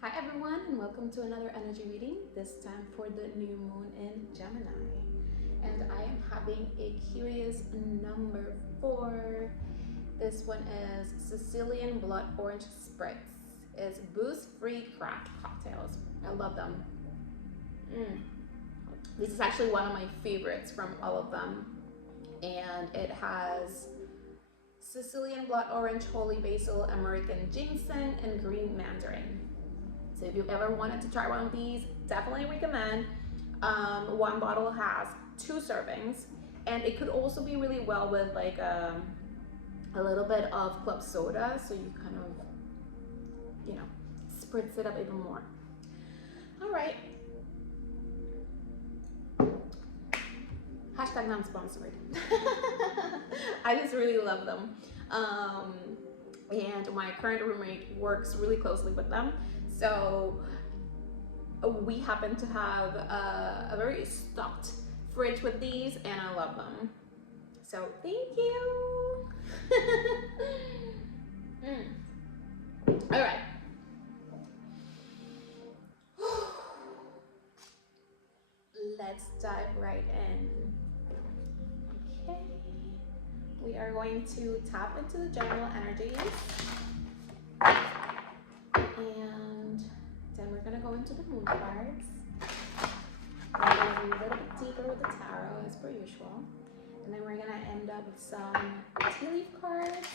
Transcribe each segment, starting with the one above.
Hi everyone, and welcome to another energy reading, this time for the new moon in Gemini. And I am having a curious number 4. This one is Sicilian Blood Orange Spritz. It's booze-free craft cocktails. I love them. This is actually one of my favorites from all of them. And it has Sicilian Blood Orange, Holy Basil, American Ginseng, and Green Mandarin. So if you've ever wanted to try one of these, definitely recommend. One bottle has 2 servings, and it could also be really well with like a little bit of club soda, so you kind of, spritz it up even more. All right. Hashtag non-sponsored. I just really love them. And my current roommate works really closely with them. So we happen to have a very stocked fridge with these, and I love them. So thank you. All right. Let's dive right in. Okay. We are going to tap into the general energies. And then we're going to go into the moon cards. We're going to be a little bit deeper with the tarot as per usual. And then we're going to end up with some tea leaf cards,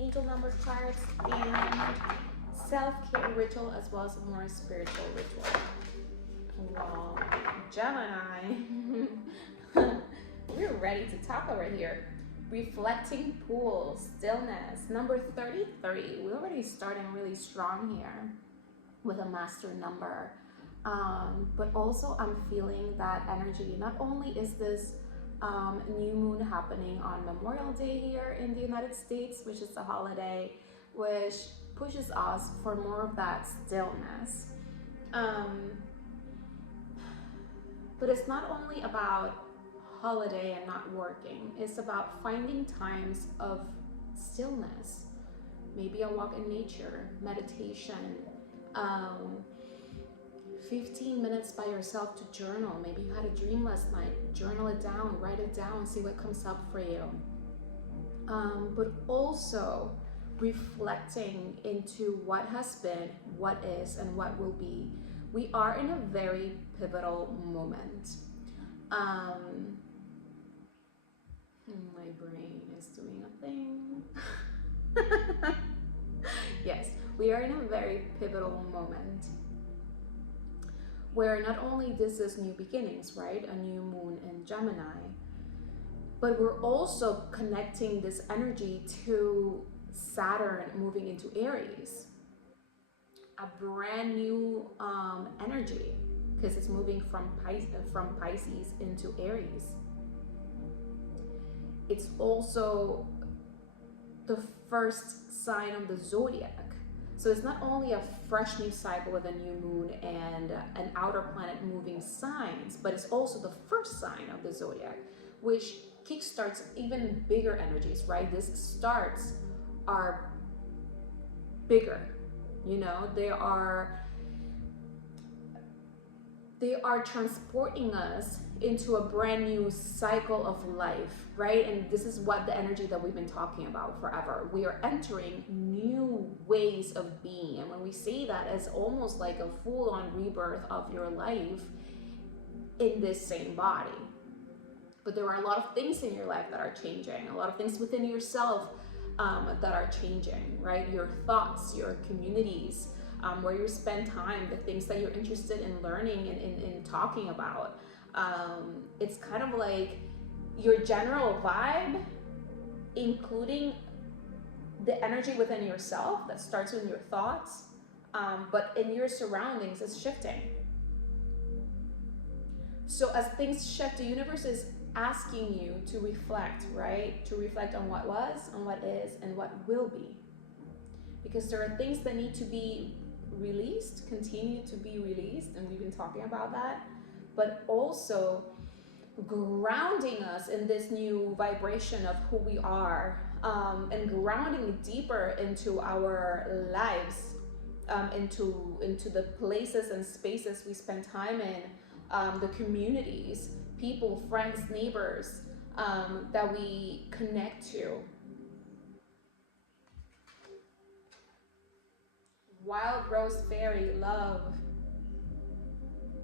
angel number cards, and self-care ritual, as well as a more spiritual ritual. Wow, Gemini. We're ready to talk over here. Reflecting pool, stillness, number 33. We're already starting really strong here with a master number. But also I'm feeling that energy. Not only is this new moon happening on Memorial Day here in the United States, which is a holiday, which pushes us for more of that stillness. But it's not only about holiday and not working. It's about finding times of stillness. Maybe a walk in nature, meditation, 15 minutes by yourself to journal. Maybe you had a dream last night. Journal it down, write it down, see what comes up for you. But also reflecting into what has been, what is, and what will be. We are in a very pivotal moment. My brain is doing a thing. Yes, we are in a very pivotal moment where not only this is new beginnings, right? A new moon in Gemini, but we're also connecting this energy to Saturn moving into Aries. A brand new energy, because it's moving from Pisces into Aries. It's also the first sign of the zodiac. So it's not only a fresh new cycle with a new moon and an outer planet moving signs, but it's also the first sign of the zodiac, which kickstarts even bigger energies, right? These starts are bigger, they are transporting us into a brand new cycle of life, right? And this is what the energy that we've been talking about forever. We are entering new ways of being. And when we say that, it's almost like a full-on rebirth of your life in this same body. But there are a lot of things in your life that are changing, a lot of things within yourself that are changing, right? Your thoughts, your communities, where you spend time, the things that you're interested in learning and in talking about. It's kind of like your general vibe, including the energy within yourself that starts with your thoughts, but in your surroundings is shifting. So as things shift, the universe is asking you to reflect, right? To reflect on what was, on what is, and what will be. Because there are things that need to be released, continue to be released, and we've been talking about that, but also grounding us in this new vibration of who we are, and grounding deeper into our lives, into the places and spaces we spend time in, the communities, people, friends, neighbors, that we connect to. Wild Rose Fairy, love.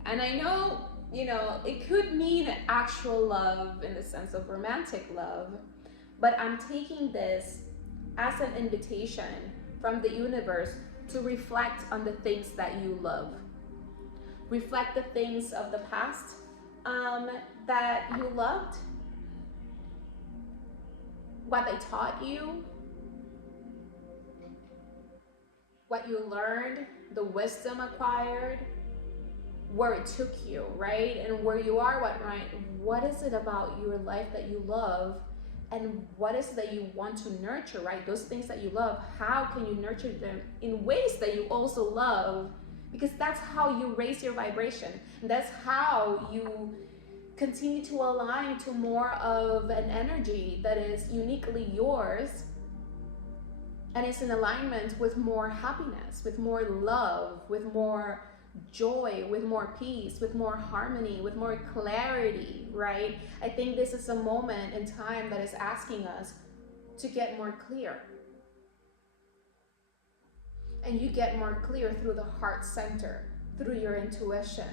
And I know, it could mean actual love in the sense of romantic love, but I'm taking this as an invitation from the universe to reflect on the things that you love. Reflect the things of the past that you loved, what they taught you, what you learned, the wisdom acquired, where it took you, right? And where you are, what is it about your life that you love, and what is it that you want to nurture, right? Those things that you love, how can you nurture them in ways that you also love? Because that's how you raise your vibration. And that's how you continue to align to more of an energy that is uniquely yours, and it's in alignment with more happiness, with more love, with more joy, with more peace, with more harmony, with more clarity, right? I think this is a moment in time that is asking us to get more clear. And you get more clear through the heart center, through your intuition.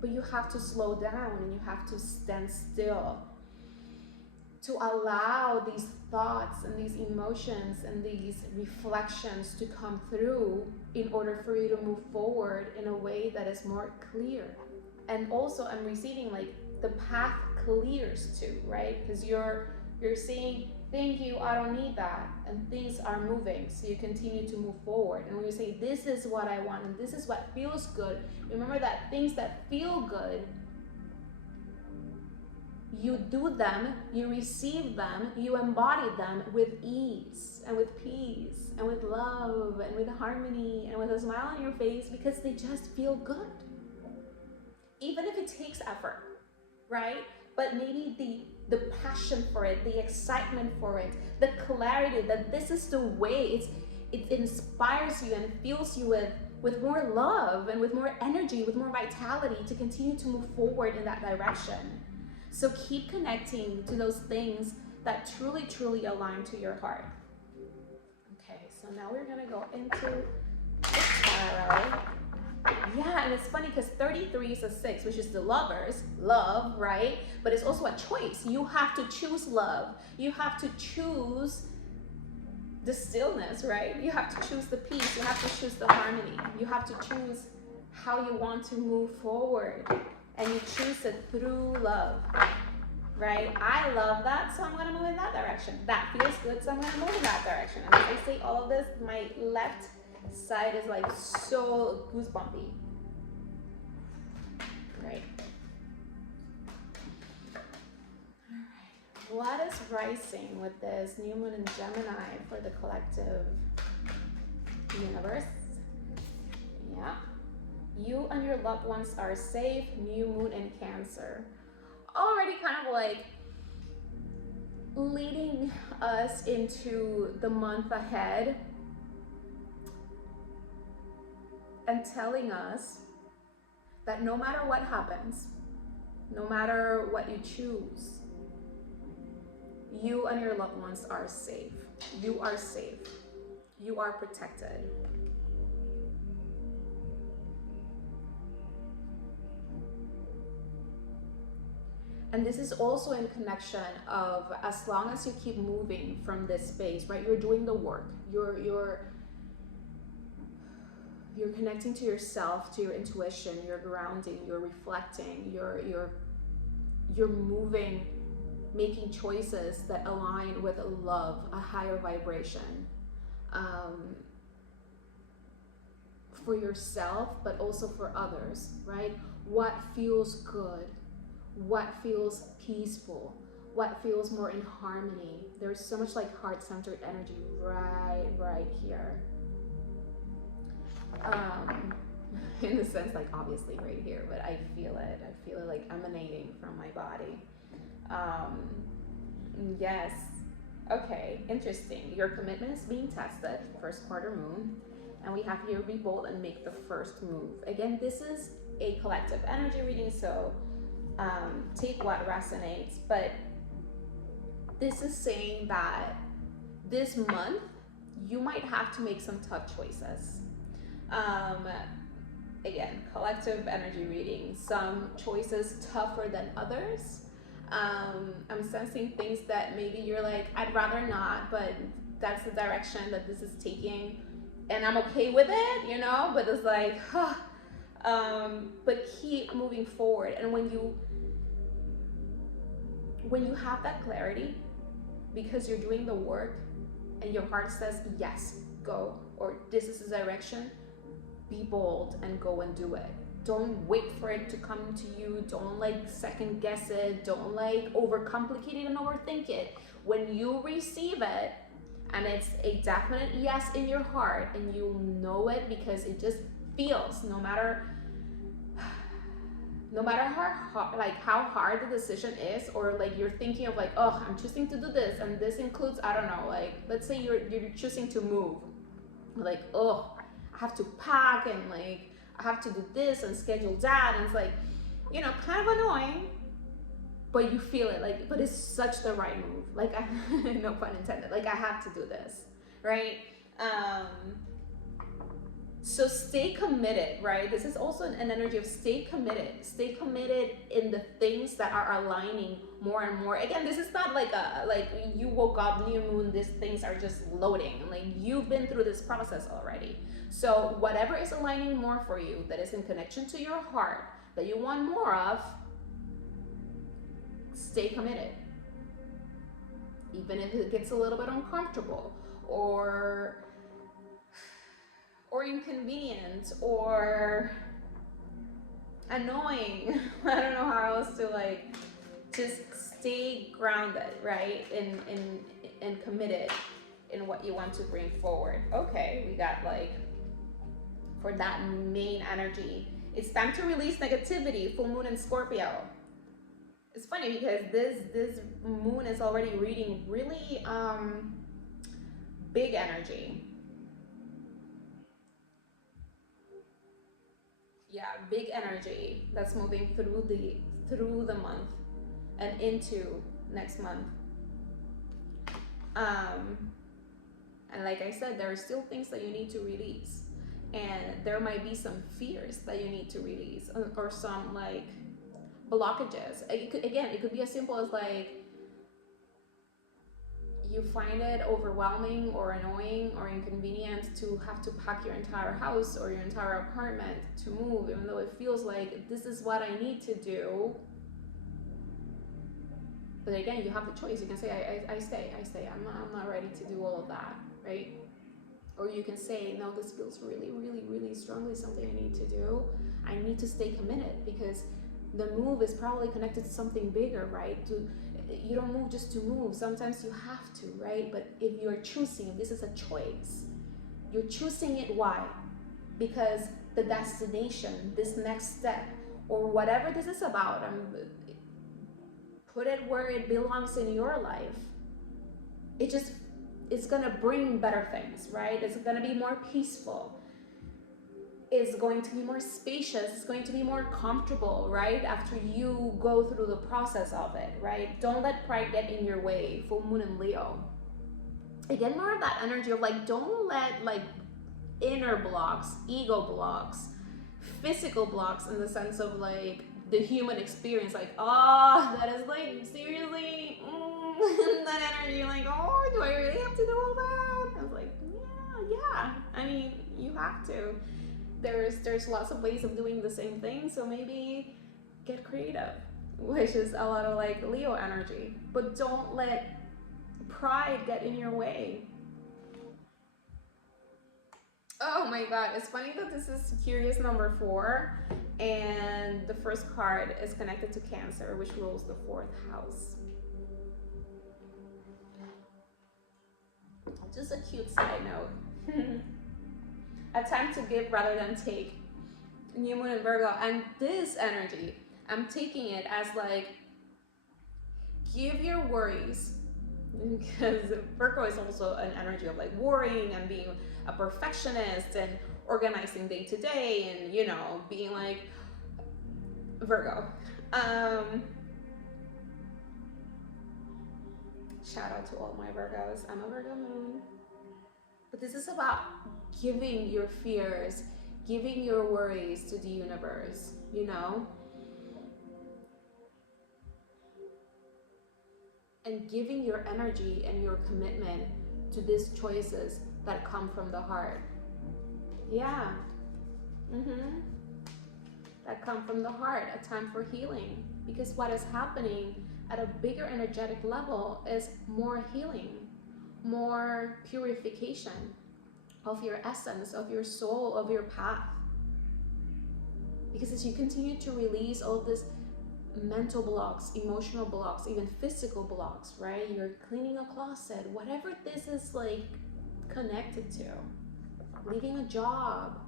But you have to slow down and you have to stand still to allow these thoughts and these emotions and these reflections to come through in order for you to move forward in a way that is more clear. And also I'm receiving like the path clears too, right? Because you're saying, thank you, I don't need that. And things are moving, so you continue to move forward. And when you say, this is what I want and this is what feels good, remember that things that feel good, you do them, you receive them, you embody them with ease and with peace and with love and with harmony and with a smile on your face, because they just feel good. Even if it takes effort, right? But maybe the passion for it, the excitement for it, the clarity that this is the way, it inspires you and fills you with more love and with more energy, with more vitality to continue to move forward in that direction. So keep connecting to those things that truly, truly align to your heart. Okay, so now we're gonna go into the tarot. Yeah, and it's funny because 33 is a 6, which is the lovers, love, right? But it's also a choice. You have to choose love. You have to choose the stillness, right? You have to choose the peace. You have to choose the harmony. You have to choose how you want to move forward. And you choose it through love, right? I love that, so I'm gonna move in that direction. That feels good, so I'm gonna move in that direction. And as I say all of this, my left side is like so goosebumpy, right? All right, what is rising with this new moon in Gemini for the collective universe? Yeah. You and your loved ones are safe. New moon in Cancer. Already kind of like leading us into the month ahead and telling us that no matter what happens, no matter what you choose, you and your loved ones are safe. You are safe. You are protected. And this is also in connection of, as long as you keep moving from this space, right? You're doing the work. You're connecting to yourself, to your intuition. You're grounding. You're reflecting. You're moving, making choices that align with love, a higher vibration, for yourself, but also for others, right? What feels good? What feels peaceful, what feels more in harmony. There's so much like heart-centered energy right here. In the sense, like obviously right here, but I feel it like emanating from my body. Yes. Okay, interesting. Your commitment is being tested, first quarter moon. And we have here be bold and make the first move. Again, this is a collective energy reading, so take what resonates. But this is saying that this month you might have to make some tough choices. Again, collective energy reading, some choices tougher than others. I'm sensing things that maybe you're like, I'd rather not, but that's the direction that this is taking, and I'm okay with it, you know. But it's like, huh. But keep moving forward. And when you have that clarity, because you're doing the work, and your heart says yes, go, or this is the direction, be bold and go and do it. Don't wait for it to come to you. Don't like second guess it. Don't like overcomplicate it and overthink it. When you receive it and it's a definite yes in your heart, and you know it because it just feels, no matter how hard the decision is, or like you're thinking of like, oh, I'm choosing to do this, and this includes, I don't know, like let's say you're choosing to move, like, oh, I have to pack, and like I have to do this and schedule that, and it's like, you know, kind of annoying, but you feel it, like, but it's such the right move, like, no pun intended, like I have to do this, right? So stay committed, right? This is also an energy of stay committed in the things that are aligning more and more. Again, this is not like you woke up new moon, these things are just loading, like you've been through this process already. So whatever is aligning more for you, that is in connection to your heart, that you want more of, stay committed. Even if it gets a little bit uncomfortable, or inconvenient, or annoying. I don't know how else to, like, just stay grounded, right? And committed in what you want to bring forward. Okay, we got like, for that main energy, it's time to release negativity, full moon in Scorpio. It's funny because this moon is already reading really big energy. Yeah, big energy that's moving through the month and into next month. And like I said, there are still things that you need to release, and there might be some fears that you need to release, or some like blockages. It could be as simple as like, you find it overwhelming or annoying or inconvenient to have to pack your entire house or your entire apartment to move, even though it feels like this is what I need to do. But again, you have the choice. You can say, I stay. I'm not ready to do all of that, right? Or you can say, no, this feels really, really, really strongly something I need to do. I need to stay committed, because the move is probably connected to something bigger, right? You don't move just to move. Sometimes you have to, right? But if you're choosing, this is a choice. You're choosing it. Why? Because the destination, this next step, or whatever this is about, put it where it belongs in your life. It's gonna bring better things, right? It's gonna be more peaceful. It's going to be more spacious. It's going to be more comfortable, right? After you go through the process of it, right? Don't let pride get in your way. Full moon in Leo. Again, more of that energy of like, don't let like inner blocks, ego blocks, physical blocks, in the sense of like the human experience, like, oh, that is like, seriously, that energy, like, oh, do I really have to do all that? I was like, yeah, I mean, you have to. There's lots of ways of doing the same thing, so maybe get creative, which is a lot of like Leo energy. But don't let pride get in your way. Oh my god, it's funny that this is curious number 4, and the first card is connected to Cancer, which rules the 4th house. Just a cute side note. A time to give rather than take. New moon in Virgo, and this energy, I'm taking it as like, give your worries because Virgo is also an energy of like worrying and being a perfectionist and organizing day to day, and you know, being like Virgo. Shout out to all my Virgos. I'm a Virgo moon. But this is about giving your fears, giving your worries to the universe, you know? And giving your energy and your commitment to these choices that come from the heart. Yeah. That come from the heart, a time for healing. Because what is happening at a bigger energetic level is more healing, more purification of your essence, of your soul, of your path. Because as you continue to release all of this mental blocks, emotional blocks, even physical blocks, right? You're cleaning a closet, whatever this is like connected to, leaving a job,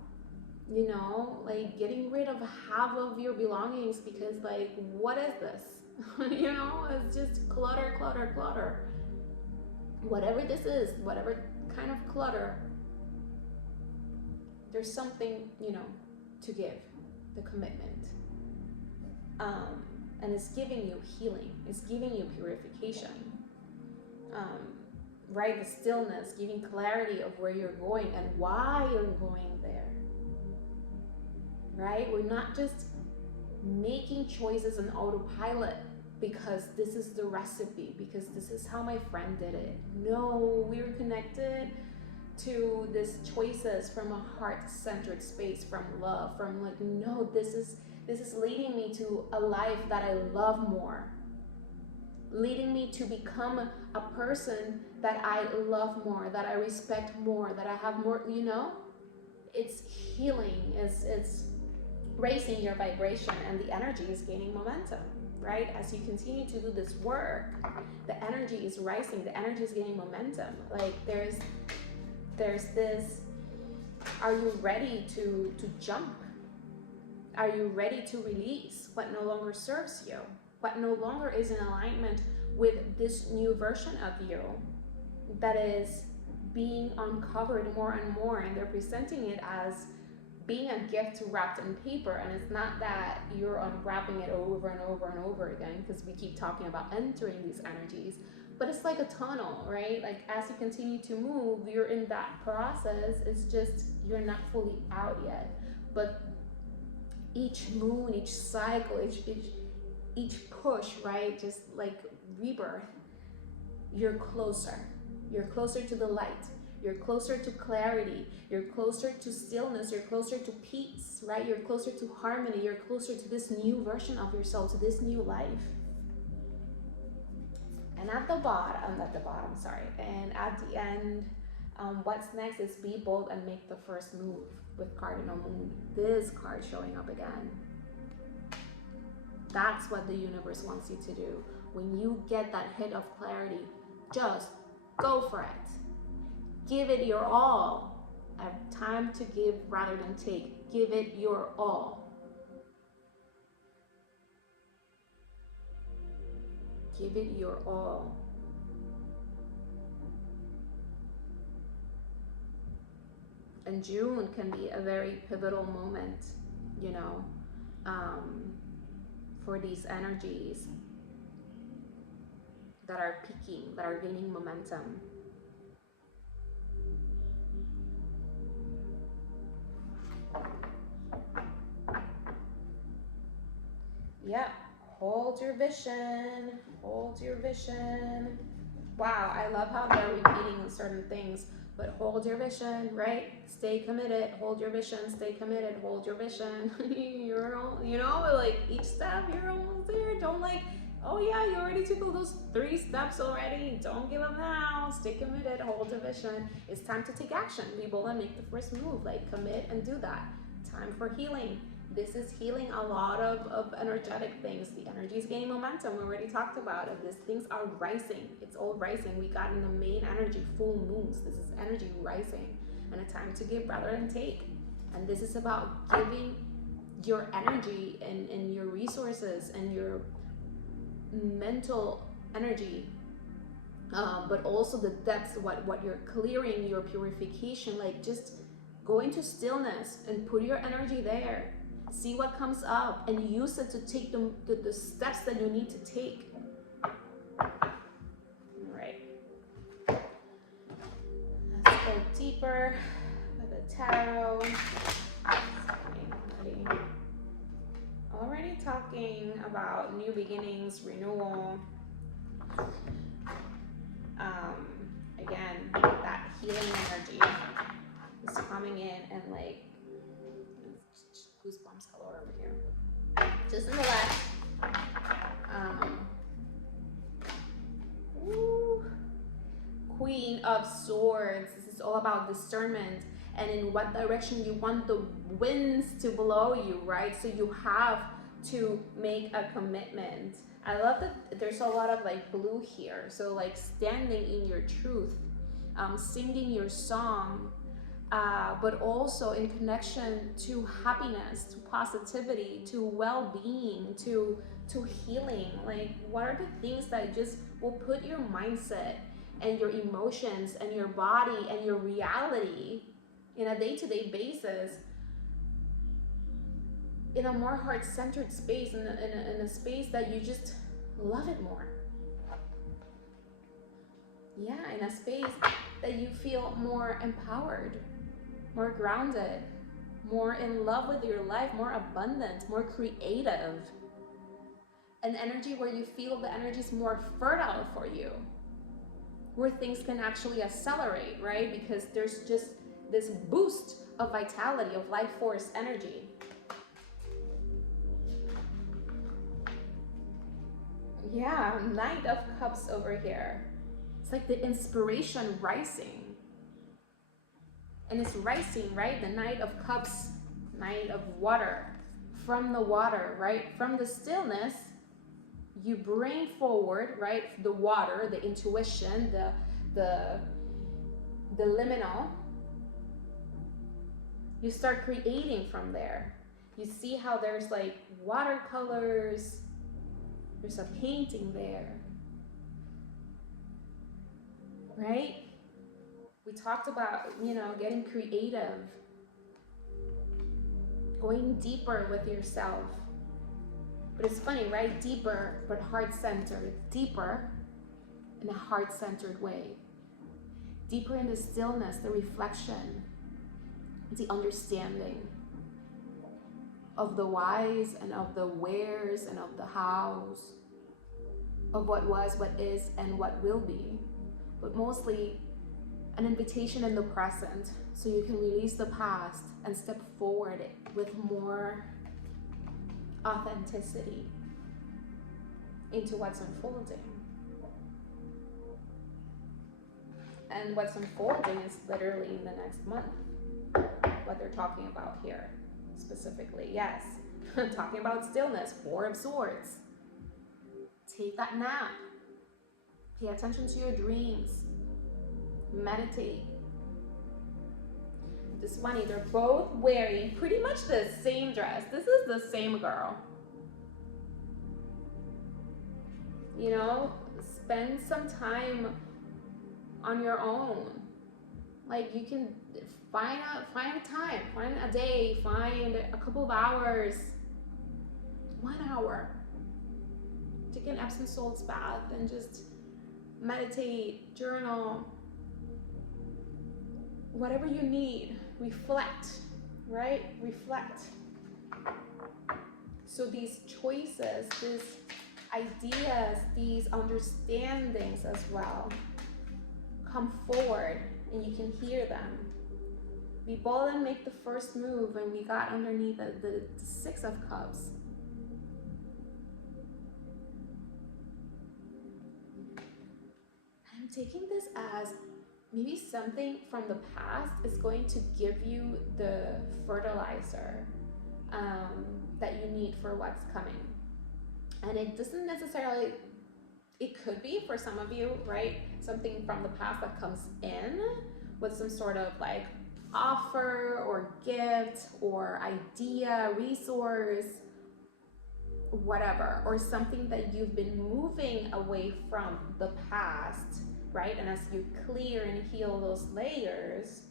you know, like getting rid of half of your belongings because like, what is this? You know, it's just clutter, clutter, clutter. Whatever this is, whatever kind of clutter, there's something, you know, to give, the commitment. And it's giving you healing, it's giving you purification, right? The stillness, giving clarity of where you're going and why you're going there, right? We're not just making choices on autopilot because this is the recipe, because this is how my friend did it. No, we're connected to these choices from a heart-centered space, from love, from like, no, this is leading me to a life that I love more, leading me to become a person that I love more, that I respect more, that I have more, you know? It's healing, it's raising your vibration, and the energy is gaining momentum, right? As you continue to do this work, the energy is rising, the energy is gaining momentum. Like there's this, are you ready to jump? Are you ready to release what no longer serves you? What no longer is in alignment with this new version of you that is being uncovered more and more, and they're presenting it as being a gift wrapped in paper. And it's not that you're unwrapping it over and over and over again, because we keep talking about entering these energies, but it's like a tunnel, right? Like as you continue to move, you're in that process. It's just you're not fully out yet, but each moon, each cycle, each push, right? Just like rebirth, you're closer to the light, you're closer to clarity, you're closer to stillness, you're closer to peace, right? You're closer to harmony, you're closer to this new version of yourself, to this new life. And at the bottom, and at the end, what's next is be bold and make the first move with Cardinal Moon. This card showing up again. That's what the universe wants you to do. When you get that hit of clarity, just go for it. Give it your all. Have time to give rather than take. Give it your all. Give it your all. And June can be a very pivotal moment, you know, for these energies that are peaking, that are gaining momentum. Yeah, hold your vision, hold your vision. Wow, I love how they're repeating certain things, but hold your vision, right? Stay committed, hold your vision, stay committed, hold your vision. You're all, you know, like each step, you're almost there. Don't like, oh yeah, you already took all those 3 steps already. Don't give up now. Stay committed, hold your vision. It's time to take action. Be bold and make the first move. Like commit and do that. Time for healing. This is healing a lot of energetic things. The energy is gaining momentum. We already talked about it. These things are rising. It's all rising. We got in the main energy, full moons. This is energy rising, and a time to give rather than take. And this is about giving your energy and your resources and your mental energy but also the depths, what you're clearing, your purification. Like, just go into stillness and put your energy there. See what comes up and use it to take the steps that you need to take. All right. Let's go deeper with the tarot. Already talking about new beginnings, renewal. Again, that healing energy is coming in, and like goosebumps all over here. Just in the left. Queen of Swords. This is all about discernment and in what direction you want the winds to blow you, right? So you have to make a commitment. I love that there's a lot of like blue here. So like standing in your truth, singing your song, but also in connection to happiness, to positivity, to well-being, to healing. Like, what are the things that just will put your mindset and your emotions and your body and your reality in a day-to-day basis in a more heart-centered space, in a space that you just love it more. Yeah, in a space that you feel more empowered, more grounded, more in love with your life, more abundant, more creative. An energy where you feel the energy is more fertile for you, where things can actually accelerate, right? Because there's just this boost of vitality, of life force energy. Yeah, Knight of Cups over here. It's like the inspiration rising. And it's rising, right? The Knight of Cups, Knight of Water. From the water, right? From the stillness, you bring forward, right? The water, the intuition, the liminal. You start creating from there. You see how there's like watercolors. There's a painting there, right? We talked about, getting creative, going deeper with yourself. But it's funny, right? Deeper, but heart-centered. Deeper in a heart-centered way. Deeper in the stillness, the reflection, the understanding of the whys and of the wheres and of the hows, of what was, what is, and what will be. But mostly an invitation in the present, so you can release the past and step forward with more authenticity into what's unfolding. And what's unfolding is literally in the next month, what they're talking about here specifically. Yes, talking about stillness, Four of Swords. Take that nap. Pay attention to your dreams. Meditate. It's funny, they're both wearing pretty much the same dress. This is the same girl. Spend some time on your own. Like, you can find a time, find a day, find a couple of hours, 1 hour. Take an Epsom salts bath and just meditate, journal, whatever you need. Reflect, right? Reflect. So these choices, these ideas, these understandings as well come forward, and you can hear them. Be bold and make the first move, and we got underneath the Six of Cups. I'm taking this as maybe something from the past is going to give you the fertilizer that you need for what's coming. And it doesn't necessarily, it could be for some of you, right? Something from the past that comes in with some sort of like offer or gift or idea, resource, whatever, or something that you've been moving away from the past right? And as you clear and heal those layers,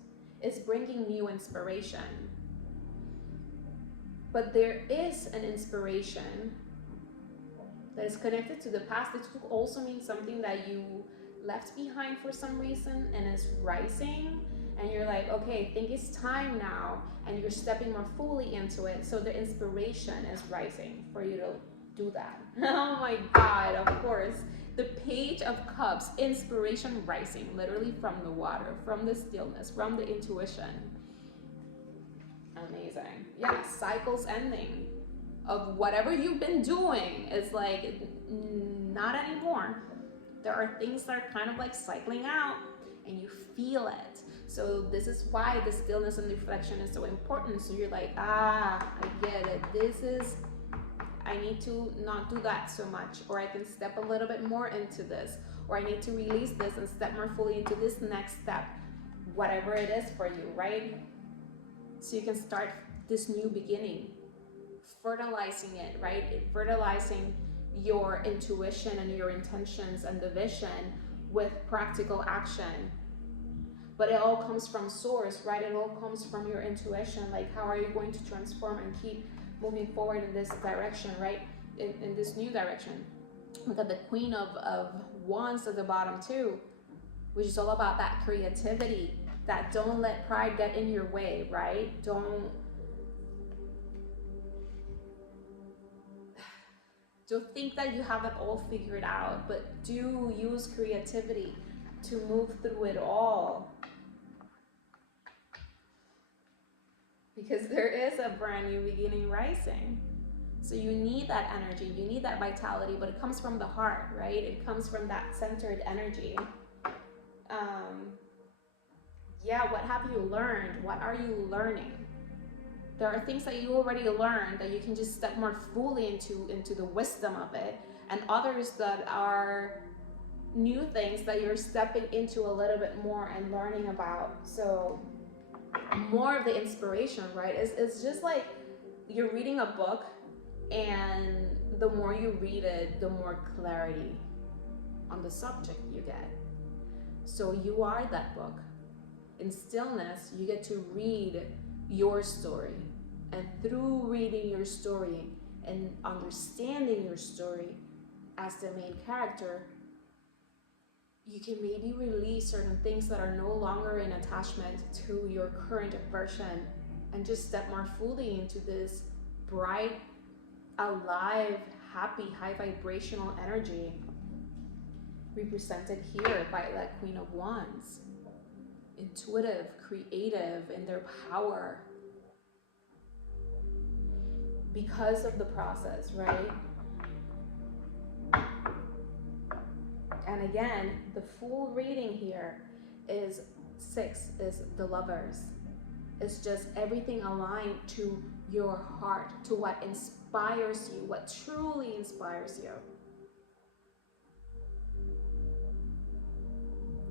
it's bringing new inspiration. But there is an inspiration that is connected to the past. It could also mean something that you left behind for some reason and is rising, and you're like, okay, I think it's time now, and you're stepping more fully into it. So the inspiration is rising for you to do that. Oh my God, of course. The Page of Cups, inspiration rising, literally from the water, from the stillness, from the intuition. Amazing. Yeah, cycles ending of whatever you've been doing is like, not anymore. There are things that are kind of like cycling out, and you feel it. So this is why the stillness and reflection is so important. So you're like, I get it. I need to not do that so much, or I can step a little bit more into this, or I need to release this and step more fully into this next step, whatever it is for you, right? So you can start this new beginning, fertilizing it, right? Fertilizing your intuition and your intentions and the vision with practical action. But it all comes from source, right? It all comes from your intuition. Like, how are you going to transform and keep moving forward in this direction, right? In this new direction. Look at the Queen of Wands at the bottom too, which is all about that creativity, that don't let pride get in your way, right? Don't think that you have it all figured out, but do use creativity to move through it all. Because there is a brand new beginning rising. So you need that energy, you need that vitality, but it comes from the heart, right? It comes from that centered energy. Yeah, what have you learned? What are you learning? There are things that you already learned that you can just step more fully into the wisdom of it, and others that are new things that you're stepping into a little bit more and learning about. So more of the inspiration, right? It's just like you're reading a book, and the more you read it, the more clarity on the subject you get. So you are that book. In stillness, you get to read your story, and through reading your story and understanding your story as the main character, you can maybe release certain things that are no longer in attachment to your current version, and just step more fully into this bright, alive, happy, high vibrational energy represented here by that Queen of Wands. Intuitive, creative in their power because of the process, right? And again, the full reading here is 6, is the Lovers. It's just everything aligned to your heart, to what inspires you, what truly inspires you.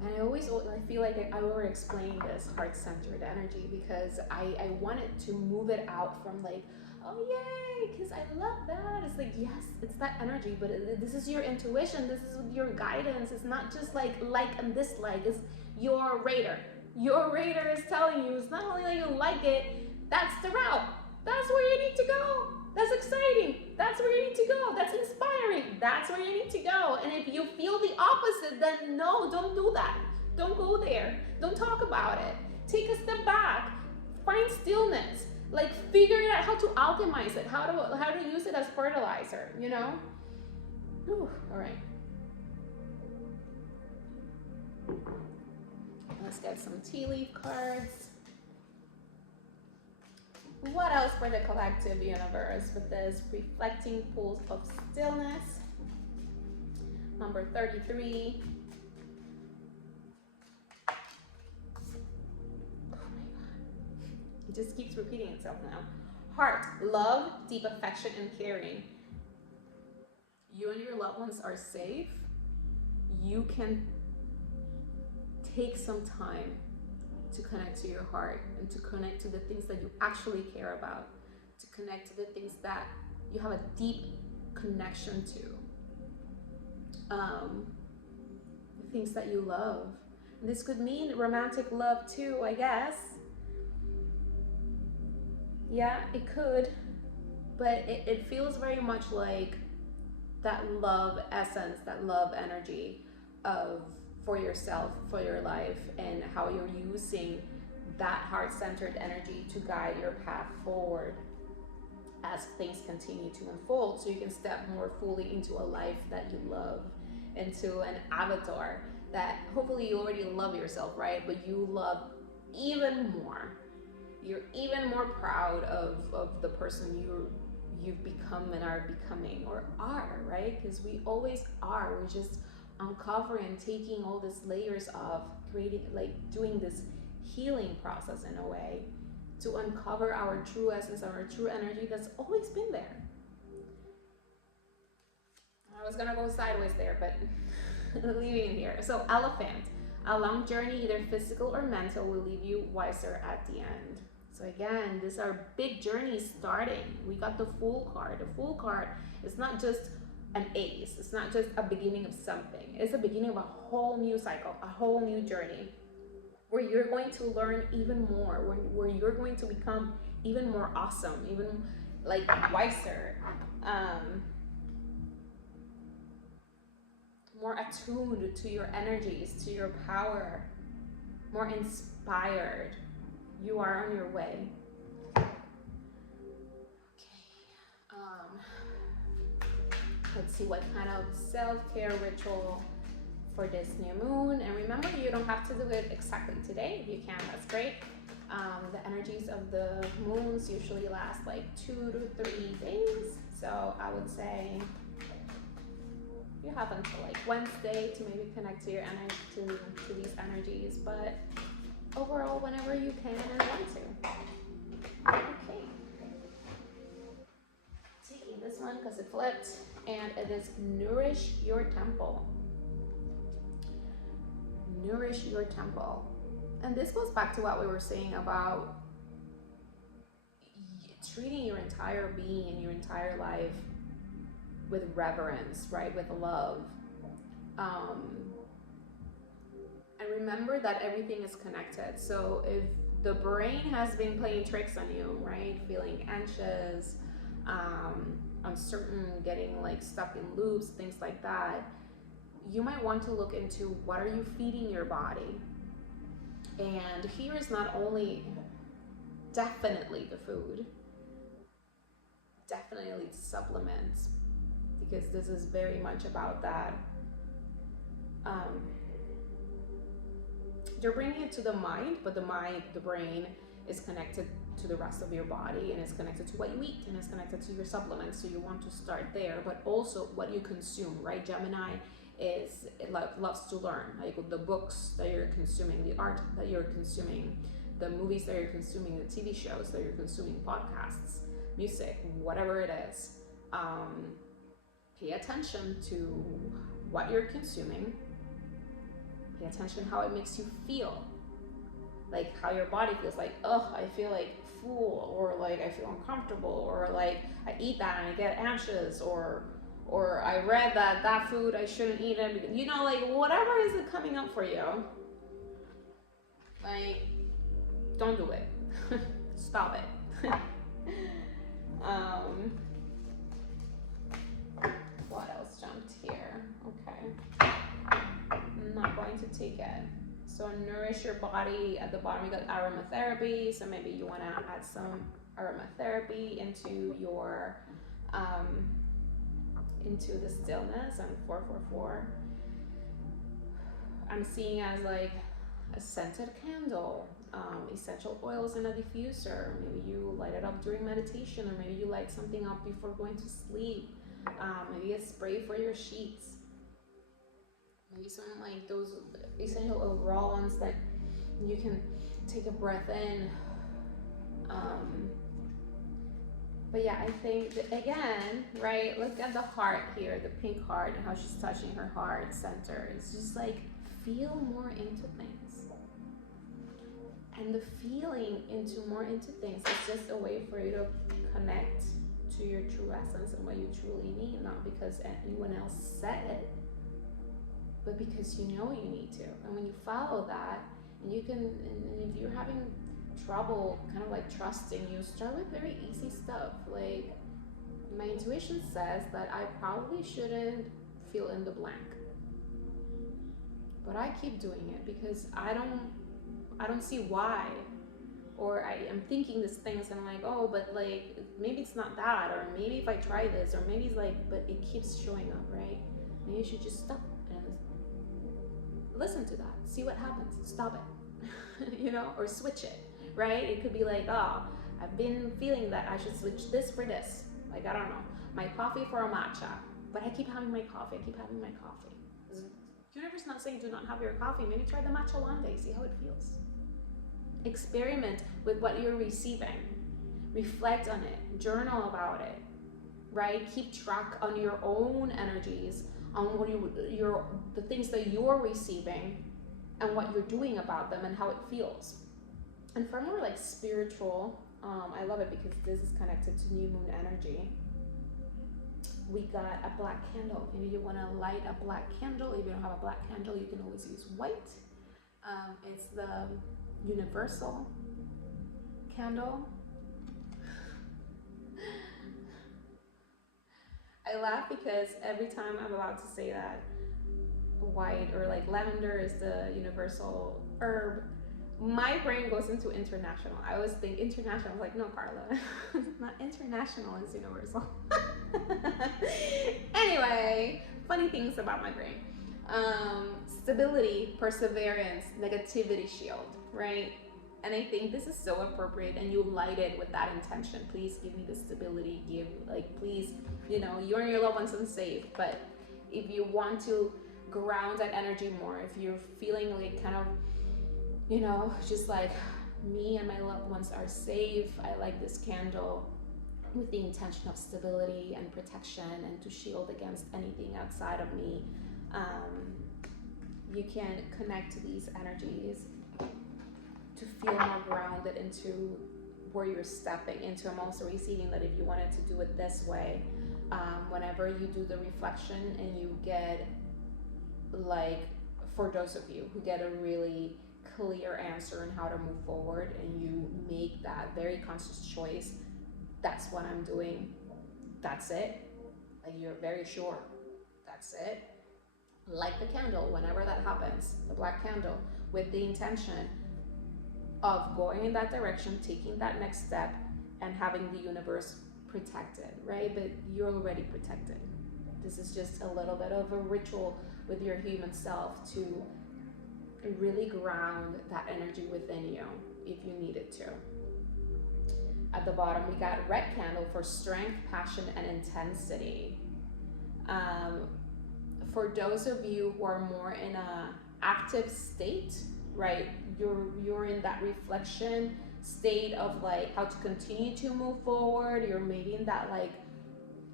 And I feel like I over explain this heart-centered energy, because I wanted to move it out from like, oh yay, because I love that. It's like, yes, it's that energy, but this is your intuition, this is your guidance. It's not just like and dislike, it's your radar. Your radar is telling you, it's not only that you like it, that's the route. That's where you need to go. That's exciting. That's where you need to go. That's inspiring. That's where you need to go. And if you feel the opposite, then no, don't do that. Don't go there. Don't talk about it. Take a step back. Find stillness. Like, figure out how to alchemize it, how to use it as fertilizer, you know? Ooh, all right. Let's get some tea leaf cards. What else for the collective universe with this reflecting pools of stillness? Number 33. Oh my God. It just keeps repeating itself now. Heart, love, deep affection, and caring. You and your loved ones are safe. You can take some time to connect to your heart and to connect to the things that you actually care about, to connect to the things that you have a deep connection to. things that you love. And this could mean romantic love too, I guess. Yeah, it could, but it feels very much like that love essence, that love energy of for yourself, for your life, and how you're using that heart-centered energy to guide your path forward as things continue to unfold, so you can step more fully into a life that you love, into an avatar that hopefully you already love yourself, right? But you love even more. You're even more proud of the person you've become and are becoming, or are, right? Because we always are. We're just uncovering, taking all these layers of creating, like doing this healing process in a way to uncover our true essence, our true energy that's always been there. I was gonna go sideways there, but leaving it here. So elephant, a long journey, either physical or mental, will leave you wiser at the end. So again, this is our big journey starting. We got the Fool card. The Fool card is not just an ace. It's not just a beginning of something. It's the beginning of a whole new cycle, a whole new journey, where you're going to learn even more, where you're going to become even more awesome, even like wiser, more attuned to your energies, to your power, more inspired. You are on your way. Okay. Let's see what kind of self-care ritual for this new moon. And remember, you don't have to do it exactly today. If you can, that's great. The energies of the moons usually last like 2 to 3 days. So I would say you have until like Wednesday to maybe connect to your energy, to these energies. But overall, whenever you can and want to. Okay. Taking this one because it flipped, and it is Nourish Your Temple. Nourish your temple. And this goes back to what we were saying about treating your entire being and your entire life with reverence, right? With love. And remember that everything is connected. So if the brain has been playing tricks on you, right? Feeling anxious, uncertain, getting like stuck in loops, things like that, you might want to look into what are you feeding your body. And here is not only definitely the food, definitely supplements, because this is very much about that. You're bringing it to the mind, but the brain is connected to the rest of your body, and it's connected to what you eat, and it's connected to your supplements. So you want to start there, but also what you consume, right? Gemini loves to learn, like the books that you're consuming, the art that you're consuming, the movies that you're consuming, the TV shows that you're consuming, podcasts, music, whatever it is. Pay attention to what you're consuming. Pay attention how it makes you feel, like how your body feels, like, oh, I feel like full, or like I feel uncomfortable, or like I eat that and I get anxious, or I read that food I shouldn't eat it, because, you know, like whatever is it coming up for you, like don't do it. Stop it. What else jumped here? Okay, I'm not going to take it. So nourish your body. At the bottom we got aromatherapy, so maybe you want to add some aromatherapy into your into the stillness. And 444 I'm seeing as like a scented candle, essential oils in a diffuser. Maybe you light it up during meditation, or maybe you light something up before going to sleep. Maybe a spray for your sheets. Maybe something like those essential oil raw ones that you can take a breath in. But yeah, I think that, again, right, look at the heart here, the pink heart, and how she's touching her heart center. It's just like, feel more into things. And the feeling more into things is just a way for you to connect to your true essence and what you truly need, not because anyone else said it. but because you know you need to. And when you follow that, and you can, and if you're having trouble kind of like trusting, you start with very easy stuff. Like, my intuition says that I probably shouldn't fill in the blank, but I keep doing it because I don't see why. Or I am thinking these things and I'm like, oh, but like maybe it's not that, or maybe if I try this, or maybe it's like, but it keeps showing up, right? Maybe you should just stop and listen to that, see what happens, stop it, you know, or switch it, right? It could be like, oh, I've been feeling that I should switch this for this. Like, I don't know, my coffee for a matcha, but I keep having my coffee, Universe not saying do not have your coffee. Maybe try the matcha one day, see how it feels. Experiment with what you're receiving. Reflect on it, journal about it, right? Keep track on your own energies, on what the things that you're receiving and what you're doing about them and how it feels. And for more like spiritual, I love it because this is connected to new moon energy. We got a black candle. Maybe you want to light a black candle. If you don't have a black candle, you can always use white. It's the universal candle. I laugh because every time I'm about to say that white or like lavender is the universal herb, my brain goes into international. I always think international. I was like, no, Carla, it's not international, it's universal. Anyway, funny things about my brain. Stability, perseverance, negativity shield, right? And I think this is so appropriate, and you light it with that intention. Please give me the stability, please, you know, you and your loved ones are safe. But if you want to ground that energy more, if you're feeling like kind of, you know, just like me and my loved ones are safe, I like this candle with the intention of stability and protection and to shield against anything outside of me. You can connect to these energies to feel more grounded into where you're stepping into. I'm also receiving that if you wanted to do it this way, whenever you do the reflection and you get, like, for those of you who get a really clear answer on how to move forward and you make that very conscious choice, that's what I'm doing, that's it, like you're very sure, that's it. Light the candle whenever that happens, the black candle, with the intention of going in that direction, taking that next step, and having the universe protected, right? But you're already protected. This is just a little bit of a ritual with your human self to really ground that energy within you if you needed to. At the bottom, we got red candle for strength, passion, and intensity. For those of you who are more in a active state, right? You're in that reflection state of like how to continue to move forward. You're maybe in that like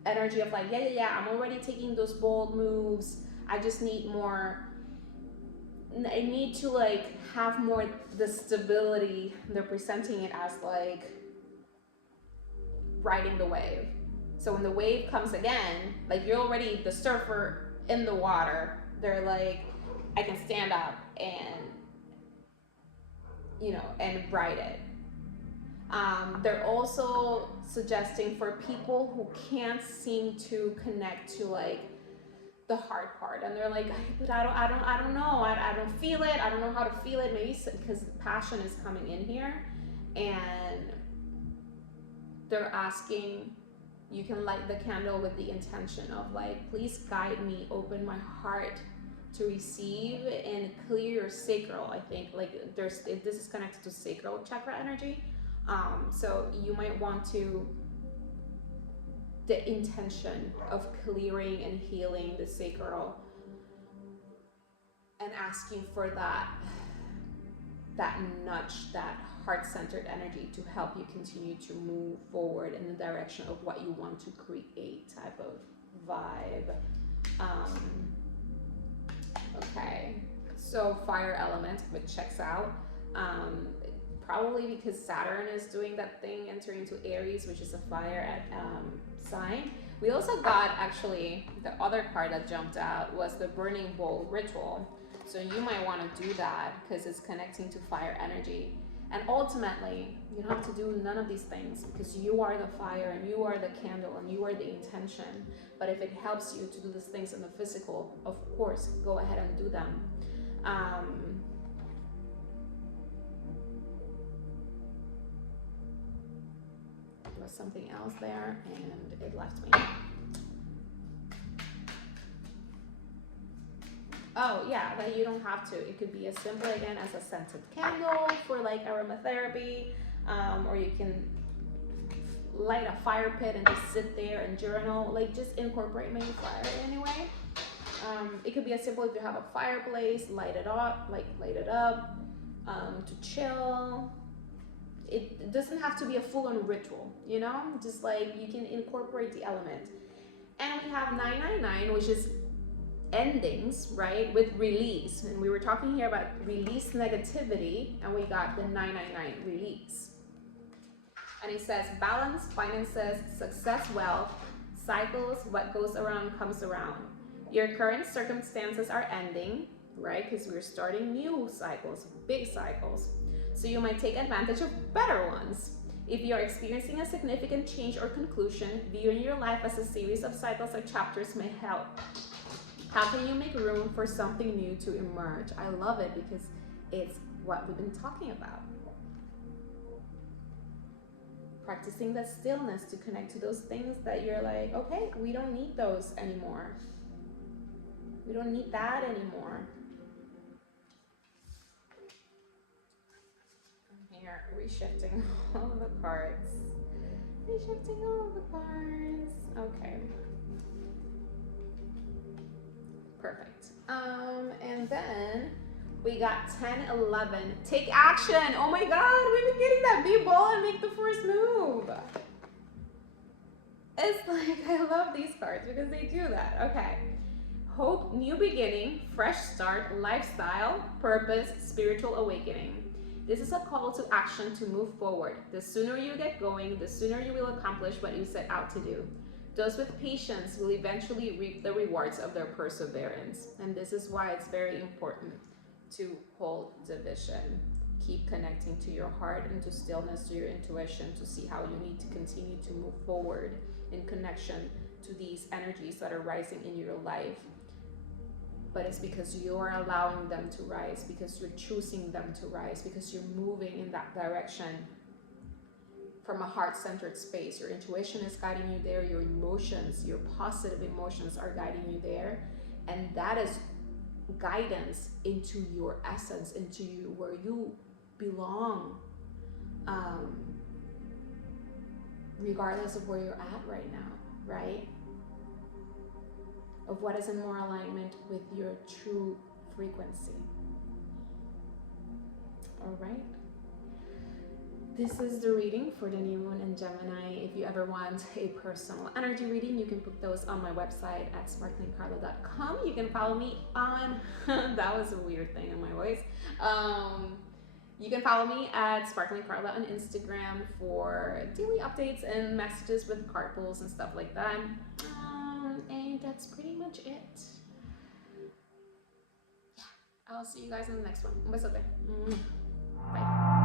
energy of like, yeah, I'm already taking those bold moves. I just need more. I need to like have more the stability. They're presenting it as like riding the wave. So when the wave comes again, like you're already the surfer in the water. They're like, I can stand up and, you know, and ride it. They're also suggesting for people who can't seem to connect to like the hard part, and they're like, but I don't know, I don't feel it, I don't know how to feel it. Maybe because passion is coming in here, and they're asking, you can light the candle with the intention of like, please guide me, open my heart to receive and clear your sacral. I think like this is connected to sacral chakra energy. So you might want to, the intention of clearing and healing the sacral and asking for that nudge, that heart-centered energy to help you continue to move forward in the direction of what you want to create, type of vibe. Okay, so fire element, which checks out. probably because Saturn is doing that thing, entering into Aries, which is a fire sign. We also got, actually, the other card that jumped out was the burning bowl ritual. So you might want to do that because it's connecting to fire energy. And ultimately, you don't have to do none of these things because you are the fire and you are the candle and you are the intention. But if it helps you to do these things in the physical, of course, go ahead and do them. There was something else there and it left me. Oh yeah, that you don't have to. It could be as simple again as a scented candle for like aromatherapy, or you can light a fire pit and just sit there and journal. Like just incorporate maybe fire anyway. It could be as simple if you have a fireplace, light it up, to chill. It doesn't have to be a full-on ritual, you know? Just like you can incorporate the element. And we have 999, which is endings, right, with release. And we were talking here about release negativity, and we got the 999 release. And it says balance, finances, success, wealth, cycles, what goes around comes around. Your current circumstances are ending, right, because we're starting new cycles, big cycles. So you might take advantage of better ones. If you're experiencing a significant change or conclusion, viewing your life as a series of cycles or chapters may help. How can you make room for something new to emerge? I love it because it's what we've been talking about. Practicing the stillness to connect to those things that you're like, okay, we don't need those anymore. We don't need that anymore. I'm here reshifting all of the cards. Reshifting all of the cards. Okay. Perfect. And then we got 10, 11. Take action. Oh my God, we've been getting that be bold and make the first move. It's like, I love these cards because they do that. Okay. Hope, new beginning, fresh start, lifestyle, purpose, spiritual awakening. This is a call to action to move forward. The sooner you get going, the sooner you will accomplish what you set out to do. Those with patience will eventually reap the rewards of their perseverance. And this is why it's very important to hold division. Keep connecting to your heart and to stillness, to your intuition, to see how you need to continue to move forward in connection to these energies that are rising in your life. But it's because you're allowing them to rise, because you're choosing them to rise, because you're moving in that direction from a heart-centered space. Your intuition is guiding you there. Your emotions, your positive emotions are guiding you there. And that is guidance into your essence, into you, where you belong, regardless of where you're at right now, right? Of what is in more alignment with your true frequency. All right. This is the reading for the new moon in Gemini. If you ever want a personal energy reading, you can book those on my website at sparklingcarla.com. You can follow me on, that was a weird thing in my voice. You can follow me at Sparkling Carla on Instagram for daily updates and messages with card pulls and stuff like that. And that's pretty much it. Yeah, I'll see you guys in the next one. Un besote. Bye.